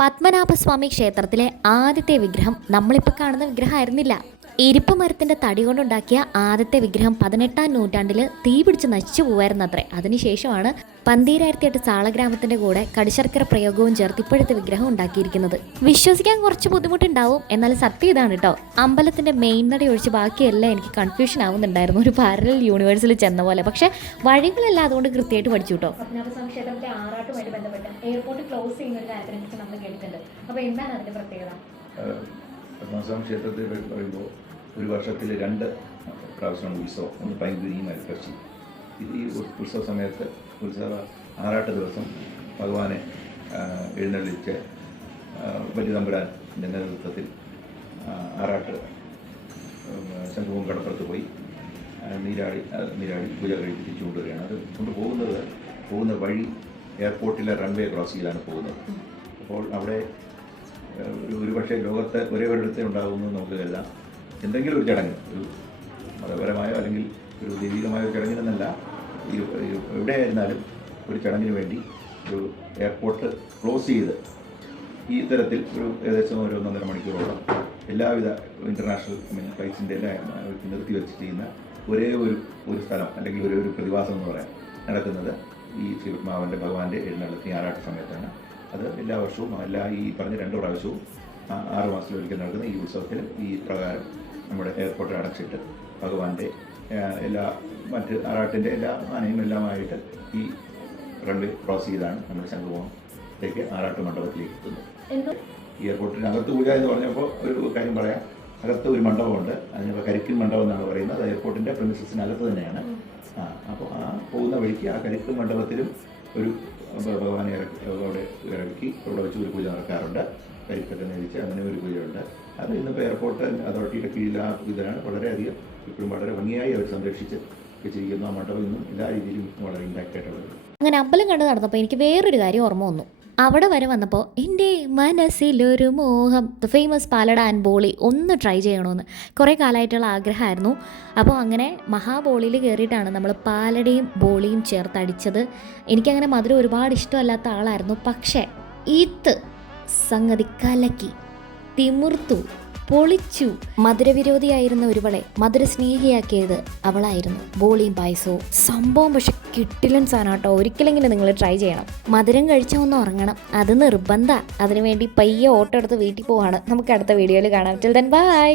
പത്മനാഭസ്വാമി ക്ഷേത്രത്തിലെ ആദ്യത്തെ വിഗ്രഹം നമ്മളിപ്പോൾ കാണുന്ന വിഗ്രഹമായിരുന്നില്ല. ഇരിപ്പ് മരത്തിൻ്റെ തടി കൊണ്ടുണ്ടാക്കിയ ആദ്യത്തെ വിഗ്രഹം 18-ാം നൂറ്റാണ്ടിൽ തീ പിടിച്ച് നശിച്ചു പോവായിരുന്നത്രേ. അതിനുശേഷമാണ് പന്തീരായിരത്തിയെട്ട് സാളഗ്രാമത്തിൻ്റെ കൂടെ കടിശർക്കര പ്രയോഗവും ചേർത്ത് ഇപ്പോഴത്തെ വിഗ്രഹം ഉണ്ടാക്കിയിരിക്കുന്നത്. വിശ്വസിക്കാൻ കുറച്ച് ബുദ്ധിമുട്ടുണ്ടാവും, എന്നാൽ സത്യം ഇതാണ് കേട്ടോ. അമ്പലത്തിൻ്റെ മെയിൻ നട ഒഴിച്ച് ബാക്കിയെല്ലാം എനിക്ക് കൺഫ്യൂഷൻ ആവുന്നുണ്ടായിരുന്നു, ഒരു പാരലൽ യൂണിവേഴ്സിൽ ചെന്ന പോലെ. പക്ഷേ വഴികളെല്ലാം അതുകൊണ്ട് കൃത്യമായിട്ട് പഠിച്ചു കേട്ടോ. പത്മനാഭസ്വാമി ക്ഷേത്രത്തിലെ ആറാട്ടുമായിട്ട് ബന്ധപ്പെട്ട് എയർപോർട്ട് ക്ലോസ് ചെയ്യുന്ന ഒരു കാര്യത്തിനെ കുറിച്ച് നമ്മൾ കേട്ടിട്ടുണ്ട്. അപ്പോൾ എന്താണ് അതിൻ്റെ പ്രത്യേകത? പത്മനാഭസ്വാമി ക്ഷേത്രത്തിൽ പറയുമ്പോൾ ഒരു വർഷത്തിൽ 2 പ്രാവശ്യമാണ് ഉത്സവം. ഒന്ന് പൈങ്കുനിയും മരക്കച്ചി. ഇത് ഈ ഉത്സവ സമയത്ത് ആറാട്ട് ദിവസം ഭഗവാനെ എഴുന്നള്ളിച്ച് വലിയ തമ്പുരാൻ്റെ നേതൃത്വത്തിൽ ആറാട്ട് ശംഖുവും കടപ്പുറത്ത് പോയി നീരാടി പൂജ കഴിഞ്ഞ് തിരിച്ചു കൊണ്ടുവരികയാണ്. അത് പോകുന്ന വഴി എയർപോർട്ടിലെ റൺവേ ക്രോസ് ചെയ്താണ് പോകുന്നത്. അപ്പോൾ അവിടെ ഒരു പക്ഷേ ലോകത്ത് ഒരേ ഒരിടത്തെ ഉണ്ടാകുമെന്ന് നമുക്ക് കരുതാം. എന്തെങ്കിലും ഒരു ചടങ്ങ്, ഒരു മതപരമായോ അല്ലെങ്കിൽ ഒരു ദൈവികമായോ ചടങ്ങിനെന്നല്ല, എവിടെയായിരുന്നാലും ഒരു ചടങ്ങിന് വേണ്ടി ഒരു എയർപോർട്ട് ക്ലോസ് ചെയ്ത് ഈ തരത്തിൽ ഒരു ഏകദേശം 1-1.5 മണിക്കൂറോളം എല്ലാവിധ ഇൻ്റർനാഷണൽ ഫ്ലൈറ്റ്സിൻ്റെ എല്ലാം നിർത്തി വെച്ച് ചെയ്യുന്ന ഒരേ ഒരു സ്ഥലം അല്ലെങ്കിൽ ഒരു പ്രതിഭാസം എന്ന് പറയാം നടക്കുന്നത് ഈ ശ്രീപത്മാവൻ്റെ ഭഗവാന്റെ എഴുന്നള്ളത്തി ആറാട്ട് സമയത്താണ്. അത് എല്ലാ വർഷവും ഈ പറഞ്ഞ 2 പ്രാവശ്യവും 6 മാസത്തിലൊരിക്കൽ നടക്കുന്ന ഈ ഉത്സവത്തിൽ ഈ പ്രകാരം നമ്മുടെ എയർപോർട്ടിൽ അടച്ചിട്ട് ഭഗവാന്റെ മറ്റ് ആറാട്ടിൻ്റെ എല്ലാ ആനയും എല്ലാമായിട്ട് ഈ റൺവേ ക്രോസ് ചെയ്താണ് നമ്മുടെ ശംഖുമുഖത്തേക്ക് ആറാട്ട് മണ്ഡപത്തിലേക്ക് എത്തുന്നത്. ഈ എയർപോർട്ടിനകത്ത് പൂജ എന്ന് പറഞ്ഞപ്പോൾ ഒരു കാര്യം പറയാം. അകത്ത് ഒരു മണ്ഡപമുണ്ട്, അതിന് കരിക്കിൻ മണ്ഡപം എന്നാണ് പറയുന്നത്. എയർപോർട്ടിൻ്റെ പ്രിമിസസിനകത്ത് തന്നെയാണ്. അപ്പോൾ പോകുന്ന വഴിക്ക് ആ കരിക്കിൻ മണ്ഡപത്തിലും ഒരു ഭഗവാനെ അവിടെ ഇറക്കി അവിടെ വെച്ച് ഒരു പൂജ നടക്കാറുണ്ട്. കരിക്കൊക്കെ നേരിച്ച് അങ്ങനെ ഒരു പൂജയുണ്ട്. അത് ഇന്നിപ്പോൾ എയർപോർട്ട് അതോറിറ്റിയുടെ കീഴിൽ ആ ഇതിനാണ് വളരെയധികം ഇപ്പോഴും വളരെ ഭംഗിയായി അവർ സംരക്ഷിച്ച് വെച്ചിരിക്കുന്ന ആ മണ്ഡപം ഇന്നും എല്ലാ രീതിയിലും വളരെ ഇമ്പാക്റ്റ് ആയിട്ടുള്ളത്. അങ്ങനെ അമ്പലം കണ്ടു നടന്നപ്പോൾ എനിക്ക് വേറൊരു കാര്യം ഓർമ്മ വന്നു. അവിടെ വരെ വന്നപ്പോൾ എൻ്റെ മനസ്സിലൊരു മോഹം, ദ ഫേമസ് പാലട ആൻഡ് ബോളി ഒന്ന് ട്രൈ ചെയ്യണമെന്ന് കുറേ കാലമായിട്ടുള്ള ആഗ്രഹമായിരുന്നു. അപ്പോൾ അങ്ങനെ മഹാബോളിയിൽ കയറിയിട്ടാണ് നമ്മൾ പാലടയും ബോളിയും ചേർത്തടിച്ചത്. എനിക്കങ്ങനെ മധുരം ഒരുപാട് ഇഷ്ടമല്ലാത്ത ആളായിരുന്നു. പക്ഷേ ഇത് സംഗതി കലക്കി, തിമിർത്തു, പൊളിച്ചു. മധുരവിരോധിയായിരുന്ന ഒരുവളെ മധുരസ്നേഹിയാക്കിയത് അവളായിരുന്നു. ബോളിയും പായസവും സംഭവം പക്ഷെ കിട്ടില്ലൻ സാധനം കേട്ടോ. ഒരിക്കലെങ്കിലും നിങ്ങൾ ട്രൈ ചെയ്യണം. മധുരം കഴിച്ചാൽ ഒന്ന് ഉറങ്ങണം, അത് നിർബന്ധമാണ്. അതിനുവേണ്ടി പയ്യെ ഓട്ടോ എടുത്ത് വീട്ടിൽ പോവാണ്. നമുക്ക് അടുത്ത വീഡിയോയിൽ കാണാം. Till then bye.